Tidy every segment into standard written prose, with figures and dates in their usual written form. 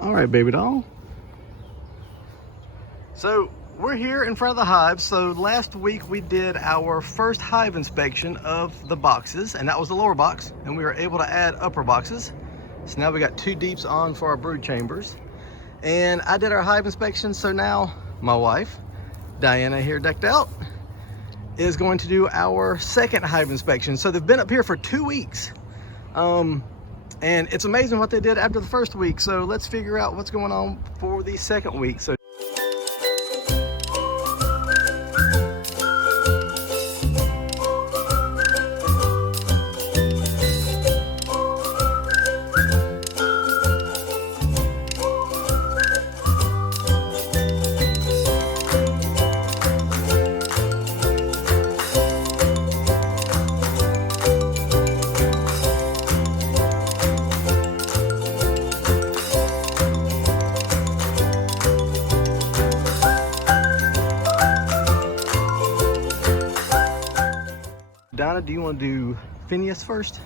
All right, baby doll. So we're here in front of the hive. So last week we did our first hive inspection of the boxes, and that was the lower box, and we were able to add upper boxes. So now we got 2 deeps on for our brood chambers. And I did our hive inspection, so now my wife, Diana, here decked out, is going to do our second hive inspection. So they've been up here for 2 weeks. And it's amazing what they did after the first week. So let's figure out what's going on for the second week. So Donna, do you want to do Phineas first?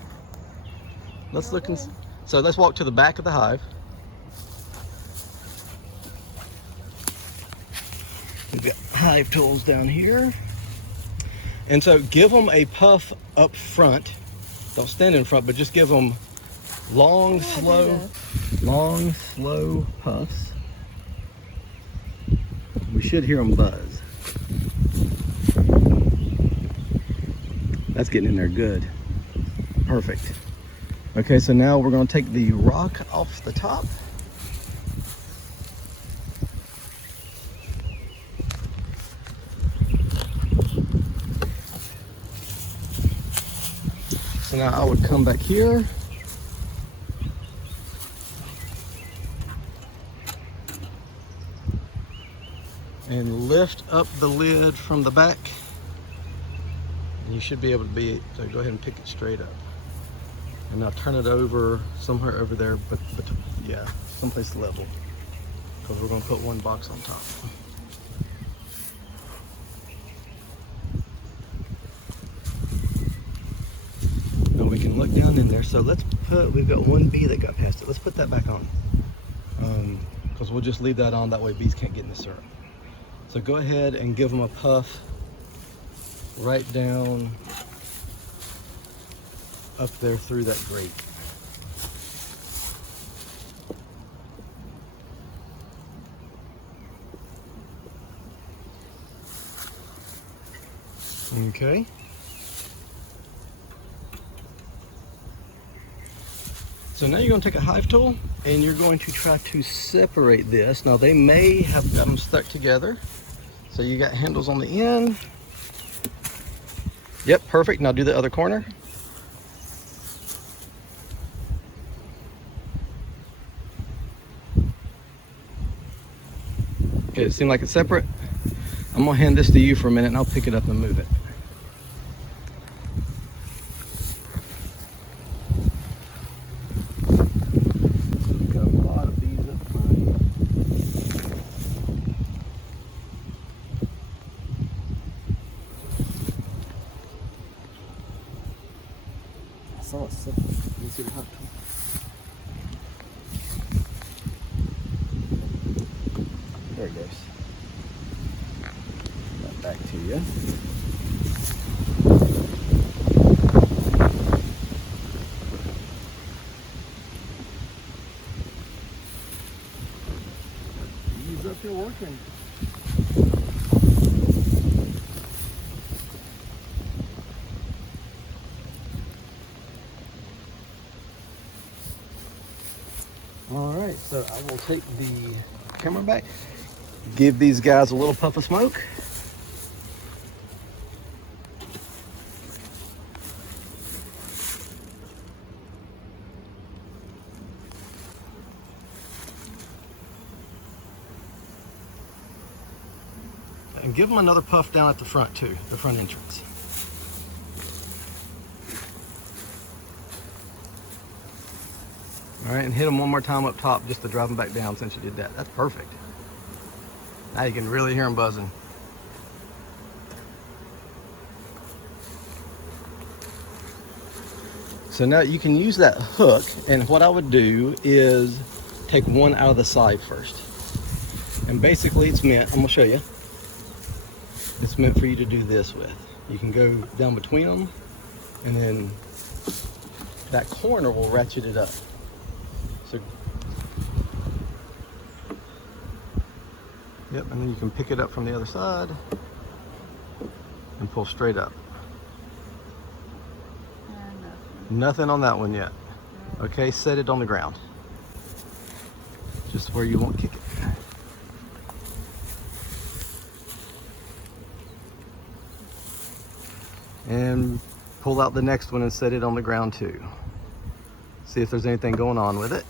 Let's look and so let's walk to the back of the hive. We've got hive tools down here. And so give them a puff up front. Don't stand in front, but just give them long, slow puffs. We should hear them buzz. That's getting in there good. Perfect. Okay, so now we're going to take the rock off the top. So now I would come back here. And lift up the lid from the back. You should be able to so go ahead and pick it straight up. And now turn it over somewhere over there, but yeah, someplace level. Because we're going to put one box on top. Now we can look down in there. So we've got one bee that got past it. Let's put that back on. Because we'll just leave that on, that way bees can't get in the syrup. So go ahead and give them a puff right down up there through that grate. Okay. So now you're going to take a hive tool and you're going to try to separate this. Now they may have got them stuck together. So you got handles on the end. Yep, perfect. Now do the other corner. Okay, it seemed like it's separate. I'm gonna hand this to you for a minute and I'll pick it up and move it. Got a lot of bees up front. I saw it separate. Let me see the hot tool. There it goes. Back to you. He's up here working. All right, so I will take the camera back. Give these guys a little puff of smoke. And give them another puff down at the front too, the front entrance. All right, and hit them one more time up top just to drive them back down since you did that. That's perfect. Now you can really hear them buzzing. So now you can use that hook, and what I would do is take one out of the side first. And basically it's meant, I'm gonna show you, it's meant for you to do this with. You can go down between them, and then that corner will ratchet it up. So, yep, and then you can pick it up from the other side and pull straight up. Nothing on that one yet. Okay, set it on the ground. Just where you won't kick it. And pull out the next one and set it on the ground too. See if there's anything going on with it.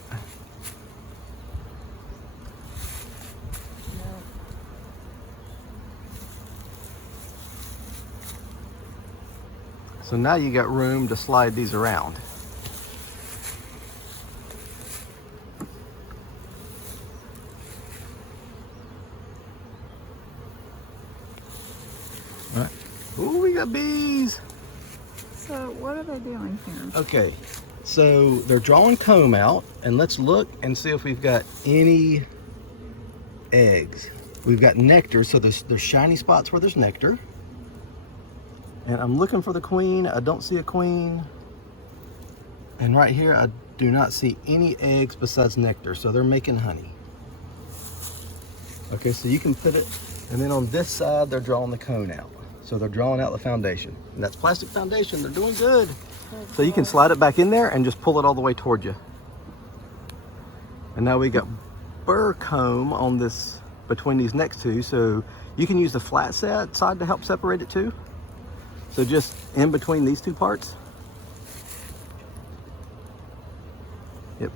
So now you got room to slide these around. All right. Ooh, we got bees. So what are they doing here? Okay, so they're drawing comb out, and let's look and see if we've got any eggs. We've got nectar, so there's shiny spots where there's nectar. And I'm looking for the queen. I don't see a queen. And right here, I do not see any eggs besides nectar, so they're making honey. Okay, so you can put it, and then on this side, they're drawing the cone out. So they're drawing out the foundation. And that's plastic foundation, they're doing good. So you can slide it back in there and just pull it all the way toward you. And now we got burr comb on this, between these next two, so you can use the flat side to help separate it too. So just in between these two parts,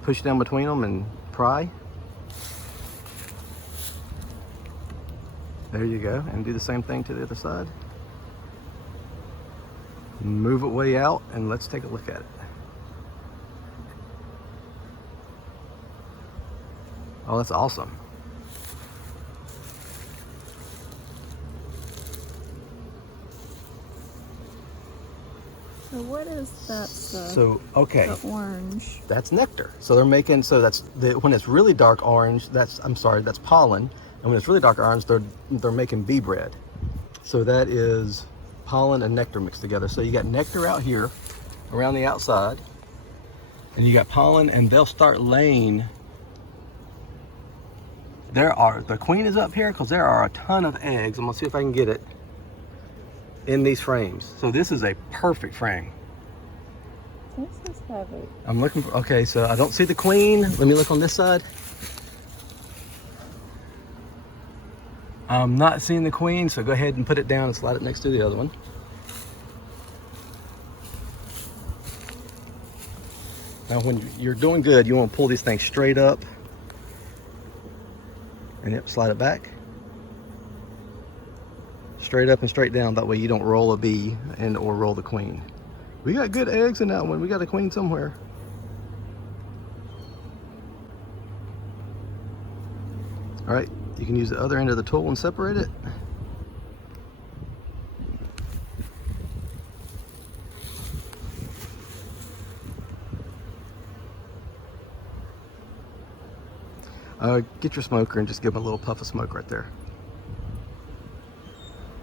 push down between them and pry. There you go, and do the same thing to the other side. Move it way out, and let's take a look at it. Oh, that's awesome. So what is that? So okay, the orange. That's nectar. So they're making, so that's when it's really dark orange. That's that's pollen, and when it's really dark orange, they're making bee bread. So that is pollen and nectar mixed together. So you got nectar out here, around the outside, and you got pollen, and they'll start laying. The queen is up here because there are a ton of eggs. I'm gonna see if I can get it in these frames. So this is a perfect frame. This is heavy. I'm looking for, okay, so I don't see the queen. Let me look on this side. I'm not seeing the queen, so go ahead and put it down and slide it next to the other one. Now when you're doing good, you want to pull these things straight up and slide it back. Straight up and straight down, that way you don't roll a bee or roll the queen. We got good eggs in that one. We got a queen somewhere. All right, you can use the other end of the tool and separate it. Get your smoker and just give them a little puff of smoke right there.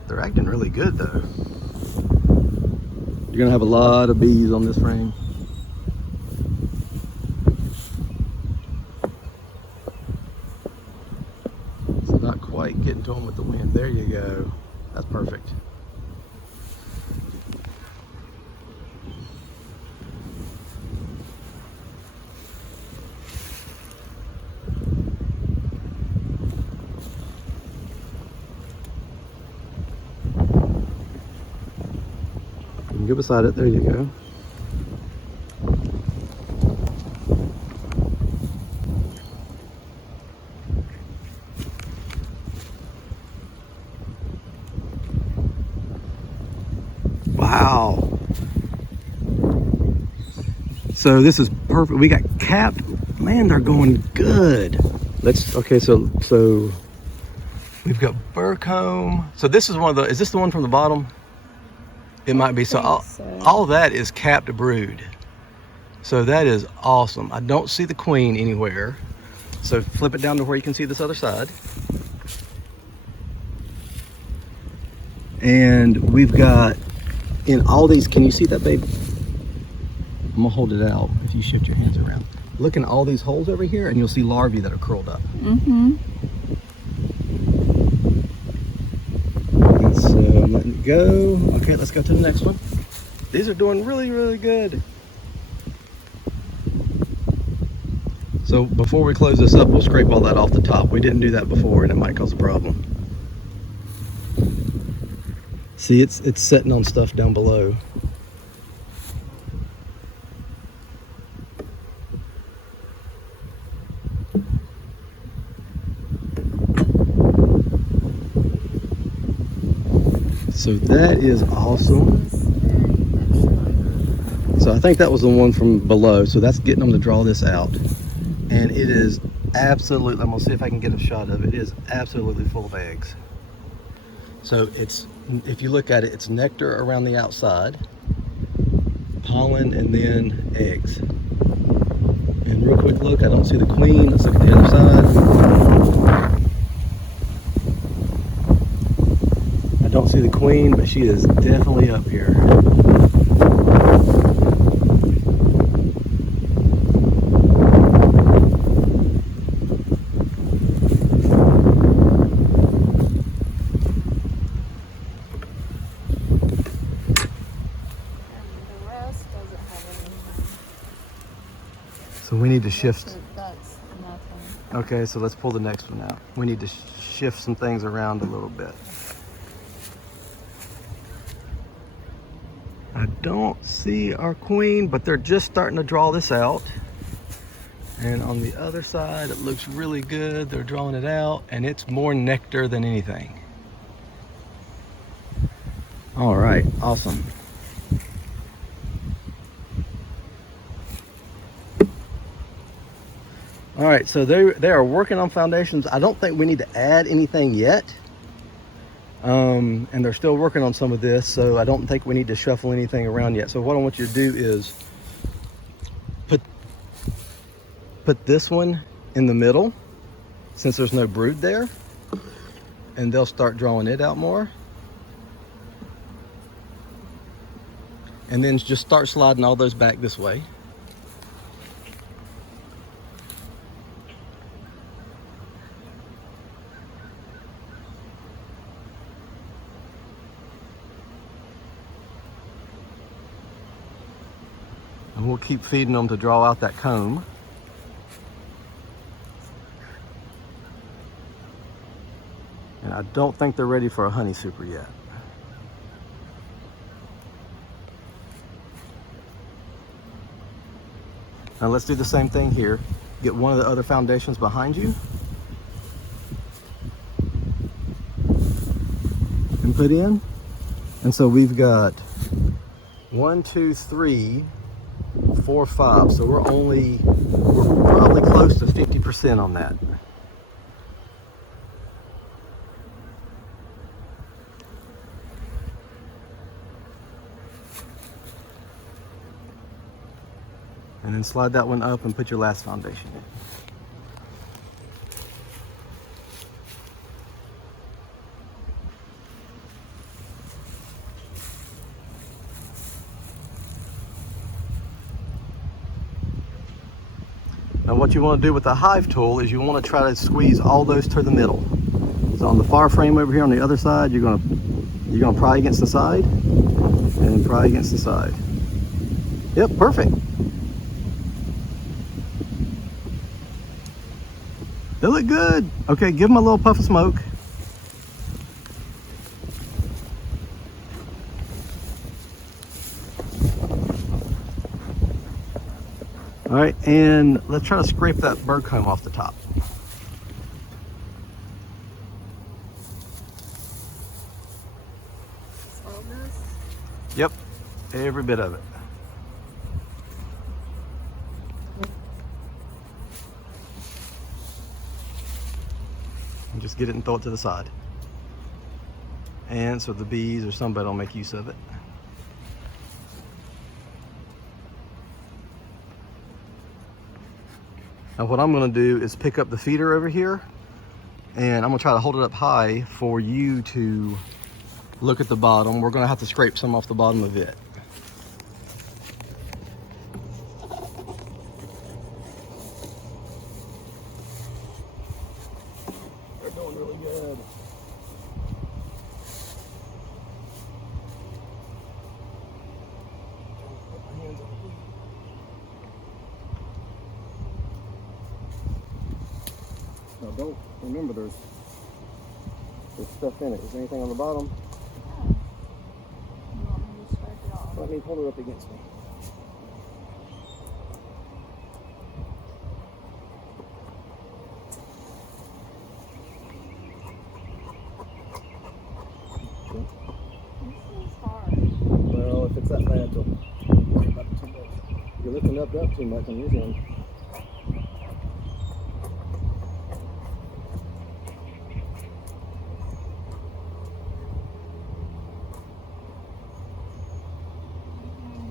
They're acting really good though. You're gonna have a lot of bees on this frame. It's not quite getting to them with the wind. There you go. That's perfect. Go beside it. There you go. Wow. So this is perfect. We got capped. Man, they're going good. Okay, so we've got burr comb. So this is one of the, is this the one from the bottom? It might be. So all of that is capped brood. So that is awesome. I don't see the queen anywhere. So flip it down to where you can see this other side. And we've got in all these, can you see that, babe? I'm gonna hold it out if you shift your hands around. Look in all these holes over here and you'll see larvae that are curled up. Mm-hmm. And so I'm letting it go. Okay, let's go to the next one. These are doing really, really good. So before we close this up, we'll scrape all that off the top. We didn't do that before and it might cause a problem. See, it's setting on stuff down below. So that is awesome. So I think that was the one from below. So that's getting them to draw this out. And it is absolutely, I'm gonna see if I can get a shot of it. It is absolutely full of eggs. So it's, if you look at it, it's nectar around the outside, pollen, and then eggs. And real quick look, I don't see the queen. Let's look at the other side. I don't see the queen, but she is definitely up here. So we need to shift. That's nothing. Okay, so let's pull the next one out. We need to shift some things around a little bit. I don't see our queen, but they're just starting to draw this out. And on the other side, it looks really good. They're drawing it out, and it's more nectar than anything. All right, awesome. All right, so they are working on foundations. I don't think we need to add anything yet. And they're still working on some of this, so I don't think we need to shuffle anything around yet. So what I want you to do is put this one in the middle, since there's no brood there, and they'll start drawing it out more. And then just start sliding all those back this way. And we'll keep feeding them to draw out that comb. And I don't think they're ready for a honey super yet. Now let's do the same thing here. Get one of the other foundations behind you and put in. And so we've got 1, 2, 3, 4, 5. So we're probably close to 50% on that. And then slide that one up and put your last foundation in. Now what you want to do with the Hive tool is you want to try to squeeze all those to the middle. So on the far frame over here on the other side, you're gonna pry against the side and pry against the side. Yep, perfect. They look good. Okay, give them a little puff of smoke. All right, and let's try to scrape that bird comb off the top. All this? Yep, every bit of it. And just get it and throw it to the side. And so the bees or somebody will make use of it. Now what I'm gonna do is pick up the feeder over here, and I'm gonna try to hold it up high for you to look at the bottom. We're gonna have to scrape some off the bottom of it. They're doing really good. Put my hands on the feed. Now don't remember there's stuff in it. Is there anything on the bottom? Yeah. You want me to scrape it off? Let me hold it up against me. This is hard. Well, if it's that bad, don't worry about it too much. You're lifting up too much on this end.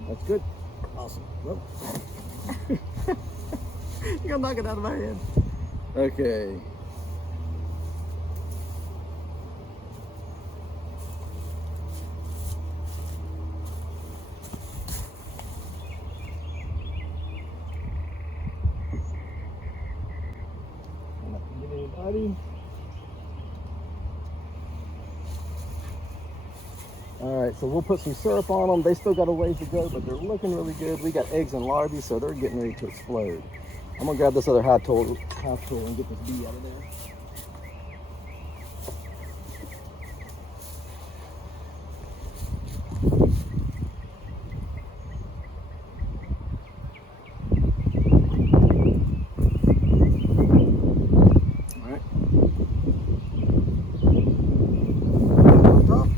That's good. Awesome. Well, you're gonna knock it out of my hand. Okay. Not to get anybody. All right, so we'll put some syrup on them. They still got a ways to go, but they're looking really good. We got eggs and larvae, so they're getting ready to explode. I'm gonna grab this other high tool and get this bee out of there. All right. On top.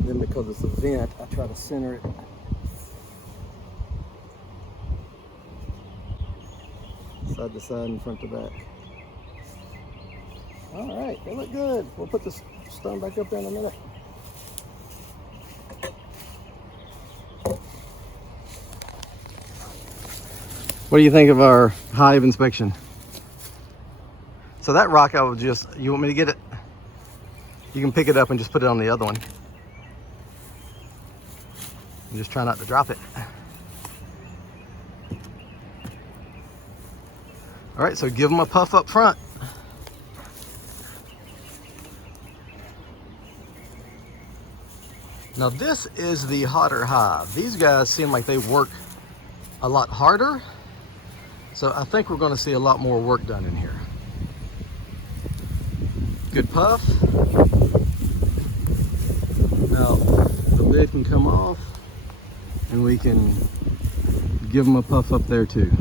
Then because it's a vent, I try to center it. Side to side and front to back. All right, they look good. We'll put this stone back up there in a minute. What do you think of our hive inspection? So that rock, I would just, you want me to get it? You can pick it up and just put it on the other one. And just try not to drop it. All right, so give them a puff up front. Now this is the hotter hive. These guys seem like they work a lot harder. So I think we're gonna see a lot more work done in here. Good puff. Now the lid can come off and we can give them a puff up there too.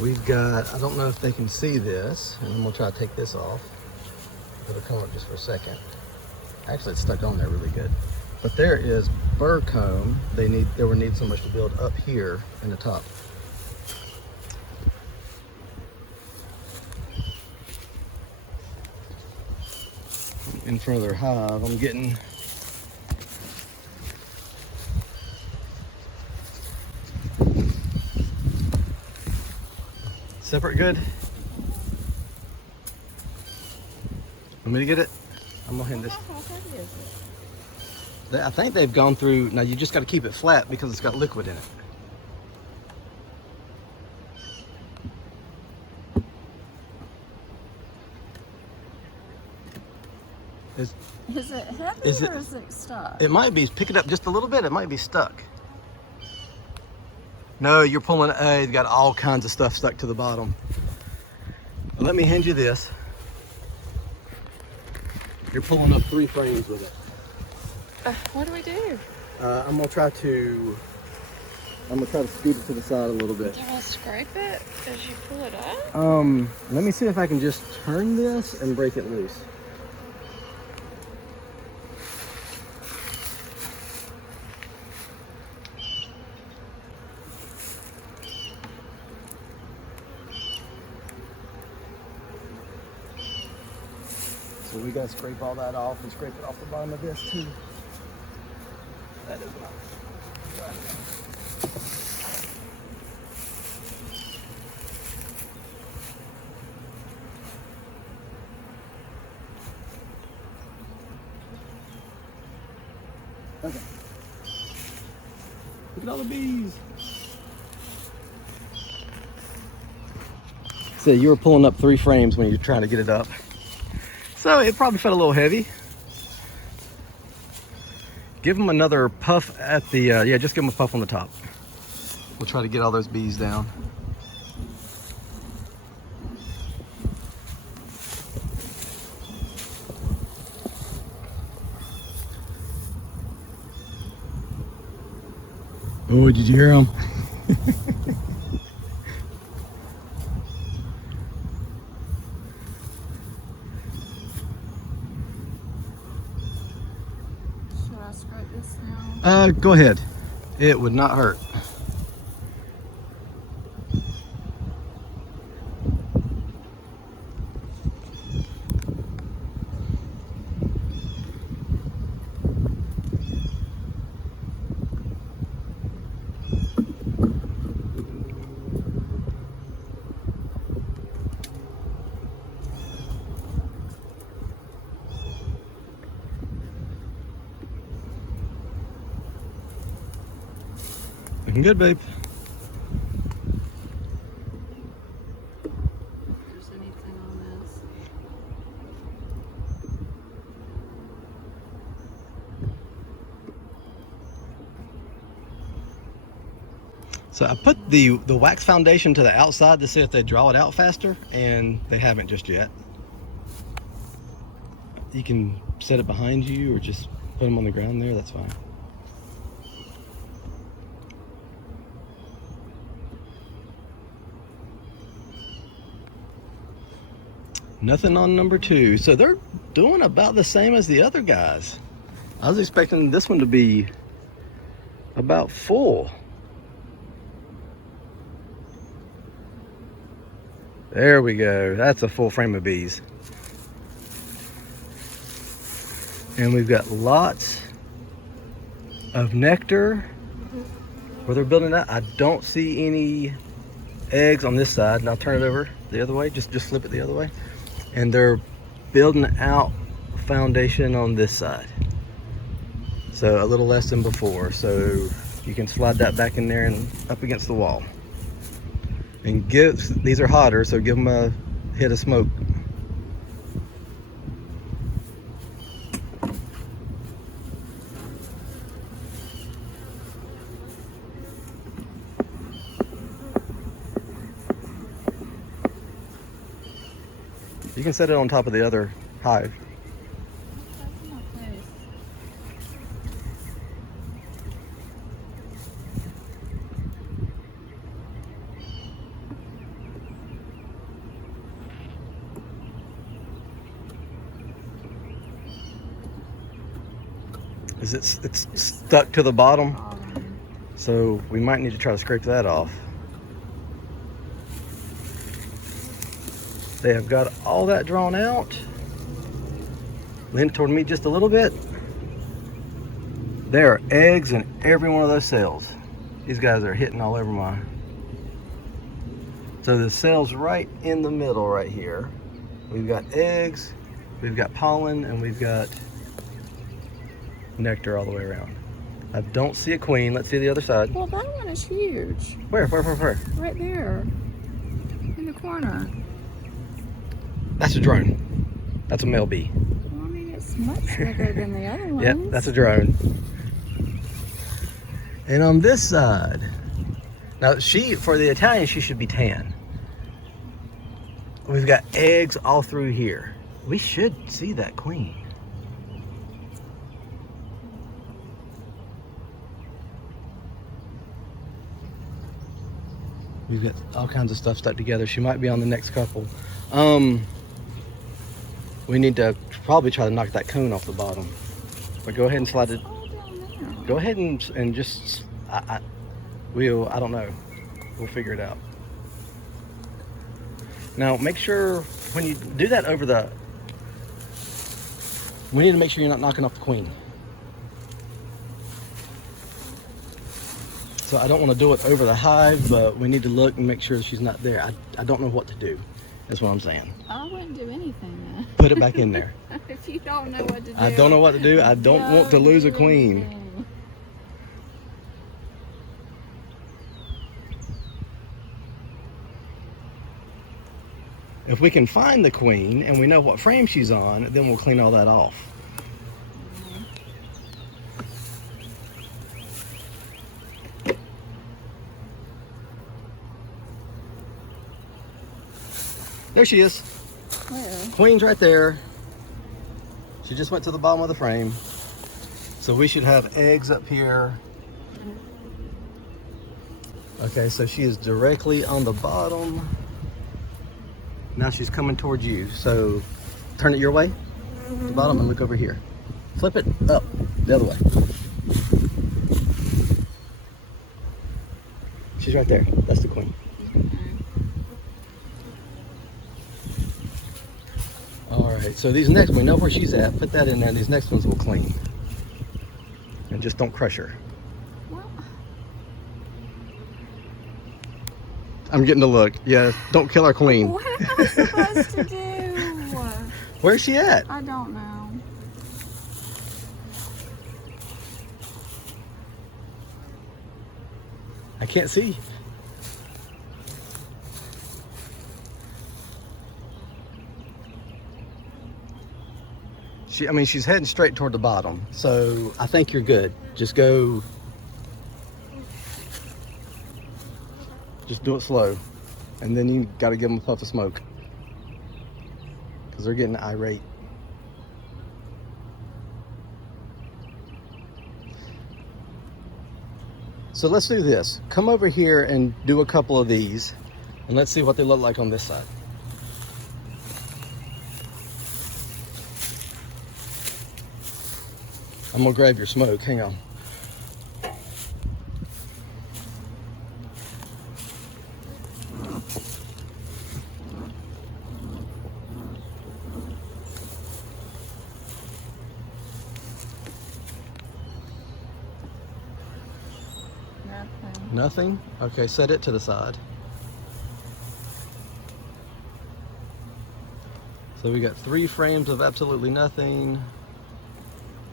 We've got, I don't know if they can see this, and I'm gonna try to take this off. It'll come up just for a second. Actually, it's stuck on there really good. But there is burr comb. They will need so much to build up here in the top. In front of their hive, I'm getting separate good. Want me to get it? I'm gonna hand this. How heavy is it? I think they've gone through, now you just gotta keep it flat because it's got liquid in it. Is it heavy or is it stuck? It might be, pick it up just a little bit, it might be stuck. No, you're pulling A. It's got all kinds of stuff stuck to the bottom. Let me hand you this. You're pulling up 3 frames with it. What do we do? I'm gonna try to scoot it to the side a little bit. Do you want to scrape it as you pull it up? Let me see if I can just turn this and break it loose. So we gotta scrape all that off and scrape it off the bottom of this too. That is not. Okay. Look at all the bees. So you were pulling up 3 frames when you're trying to get it up. So it probably felt a little heavy. Give them another puff at the, yeah, just give them a puff on the top. We'll try to get all those bees down. Oh, did you hear them? Should I scrape this now? Go ahead. It would not hurt. Looking good, babe. If there's anything on this. So I put the wax foundation to the outside to see if they draw it out faster, and they haven't just yet. You can set it behind you or just put them on the ground there, that's fine. Nothing on number 2. So they're doing about the same as the other guys. I was expecting this one to be about full. There we go. That's a full frame of bees. And we've got lots of nectar where they're building that. I don't see any eggs on this side. Now turn it over the other way. Just flip it the other way. And they're building out foundation on this side. So a little less than before. So you can slide that back in there and up against the wall. And these are hotter, so give them a hit of smoke. You can set it on top of the other hive. That's my place. It's stuck to the bottom, so we might need to try to scrape that off. They have got all that drawn out. Lean it toward me just a little bit. There are eggs in every one of those cells. These guys are hitting all over mine. So the cell's right in the middle right here. We've got eggs, we've got pollen, and we've got nectar all the way around. I don't see a queen. Let's see the other side. Well, that one is huge. Where? Right there. In the corner. That's a drone. That's a male bee. Well, I mean, it's much bigger than the other ones. Yep, that's a drone. And on this side, Now for the Italian, she should be tan. We've got eggs all through here. We should see that queen. We've got all kinds of stuff stuck together. She might be on the next couple. We need to probably try to knock that cone off the bottom. But go ahead and slide it. Go ahead and just, I don't know. We'll figure it out. Now make sure when you do that we need to make sure you're not knocking off the queen. So I don't want to do it over the hive, but we need to look and make sure she's not there. I don't know what to do. That's what I'm saying. I wouldn't do anything then. Put it back in there. If you don't know what to do. I don't know what to do. I don't want to lose a queen. Anything. If we can find the queen and we know what frame she's on, then we'll clean all that off. There she is. Where? Queen's right there. She just went to the bottom of the frame. So we should have eggs up here. Okay, so she is directly on the bottom. Now she's coming towards you. So turn it your way, the bottom, and look over here. Flip it up, the other way. She's right there. That's the queen. All right, so these next, we know where she's at. Put that in there. These next ones will clean. And just don't crush her. Well, I'm getting the look. Yeah, don't kill our queen. what am I supposed to do? Where's she at? I don't know. I can't see. She's heading straight toward the bottom. So I think you're good. Just go. Just do it slow. And then you got to give them a puff of smoke. Because they're getting irate. So let's do this. Come over here and do a couple of these. And let's see what they look like on this side. I'm gonna grab your smoke, hang on. Nothing. Nothing? Okay, set it to the side. So we got 3 frames of absolutely nothing.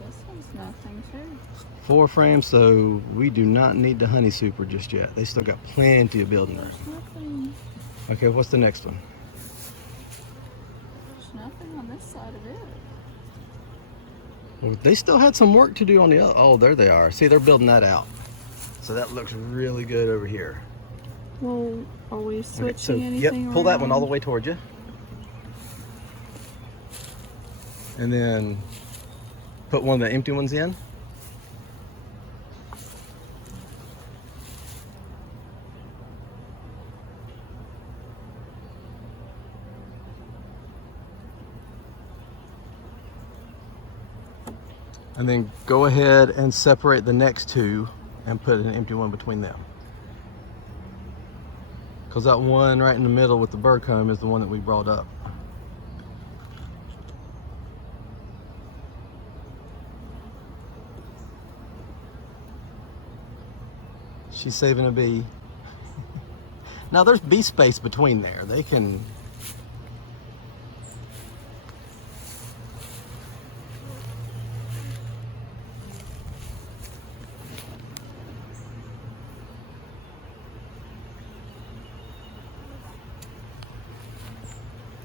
This one's nothing too. 4 frames, so we do not need the honey super just yet. They still got plenty of building there. There's nothing. Okay, what's the next one? There's nothing on this side of it. Well, they still had some work to do on the other. Oh, there they are. See, they're building that out. So that looks really good over here. Well, are we switching Okay, so, anything yep, pull that one all the around? way towards you. And then put one of the empty ones in. And then go ahead and separate the next 2 and put an empty one between them. Because that one right in the middle with the bird comb is the one that we brought up. She's saving a bee. Now there's bee space between there. They can.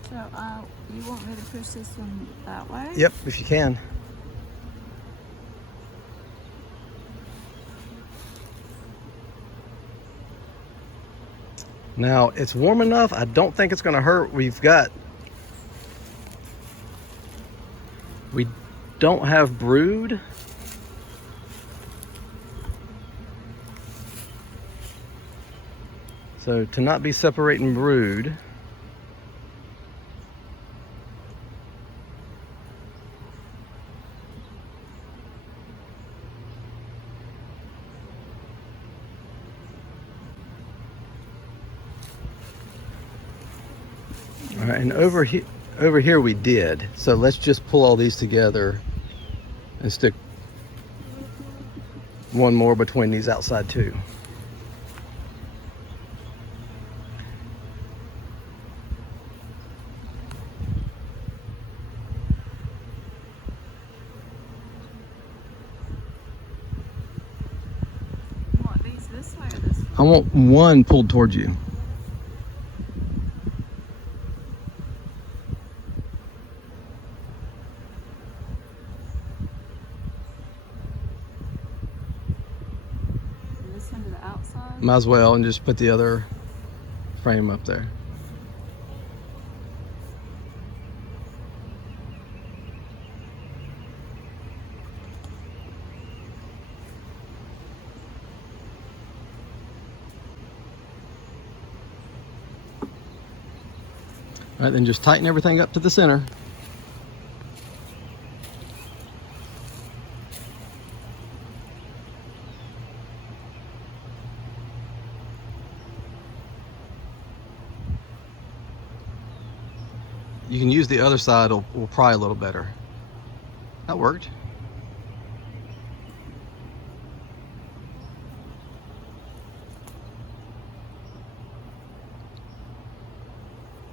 So, you want me to push this one that way? Yep, if you can. Now it's warm enough, I don't think it's gonna hurt. We don't have brood. So to not be separating brood. All right, and over here we did. So let's just pull all these together and stick one more between these outside two. You want these this way or this way? I want one pulled towards you. This one to the outside? Might as well, and just put the other frame up there. All right, then just tighten everything up to the center. You can use the other side, will pry a little better. That worked.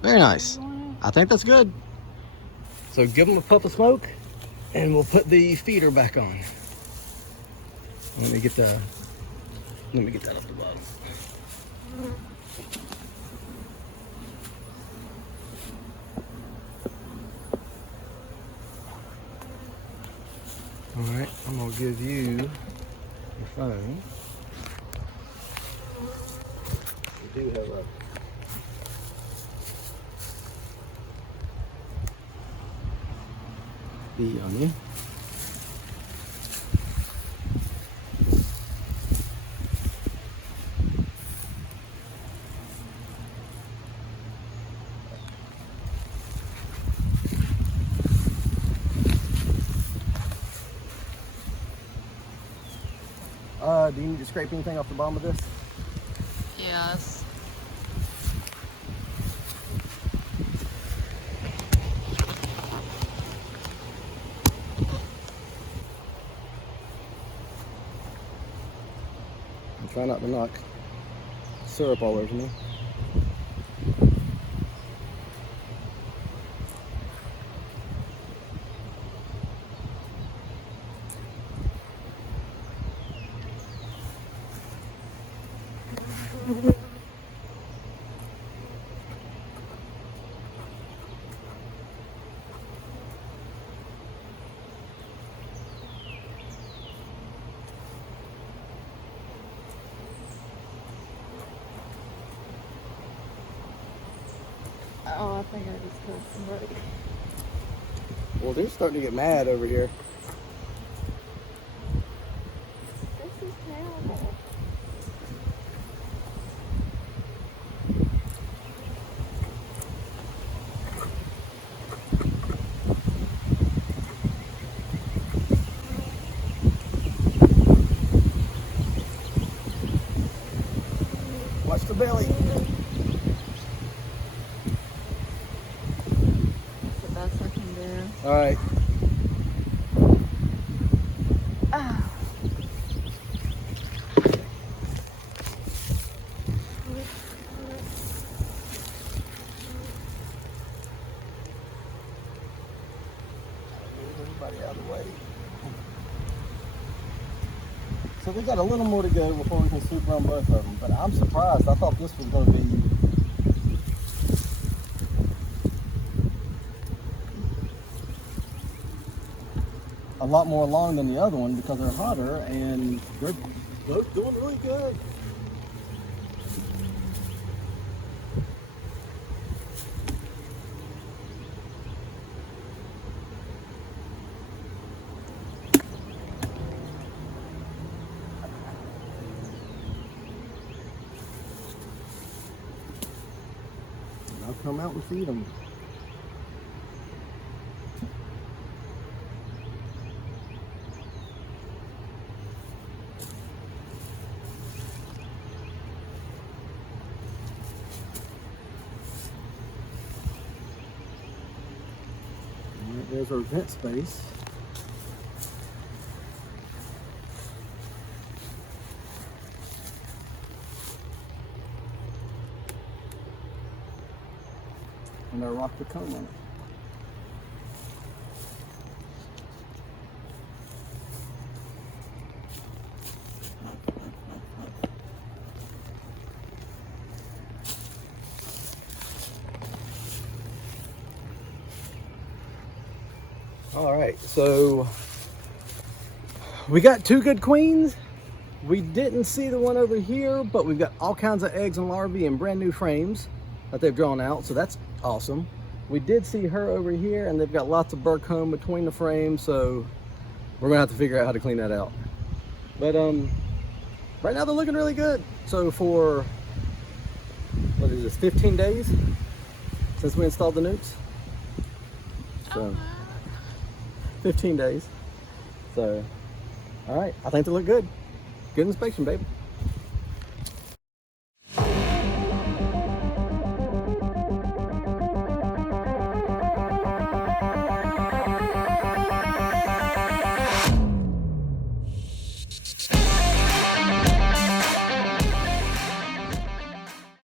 Very nice. I think that's good. So give them a puff of smoke and we'll put the feeder back on. Let me get that off the bottom. All right, I'm gonna give you your phone. We do have a bee on you. Do you need to scrape anything off the bottom of this? Yes. And try not to knock syrup all over me. Oh, I think I just killed somebody. Well, they're starting to get mad over here. This is terrible. Watch the belly. That's the best I can do. All right. Ah. Move everybody out of the way. So we got a little more to go before we can swoop around both of them, but I'm surprised. I thought this was going to be a lot more along than the other one because they're hotter and they're both doing really good. come out and feed them. Alright, there's our vent space. And our rock to comb on it. All right, so we got 2 good queens. We didn't see the one over here, but we've got all kinds of eggs and larvae in brand new frames that they've drawn out, so that's awesome. We did see her over here, and they've got lots of burr comb between the frames, so we're gonna have to figure out how to clean that out. But right now they're looking really good. So for, what is this, 15 days since we installed the nukes? So 15 days. So, all right, I think they look good. Good inspection, babe.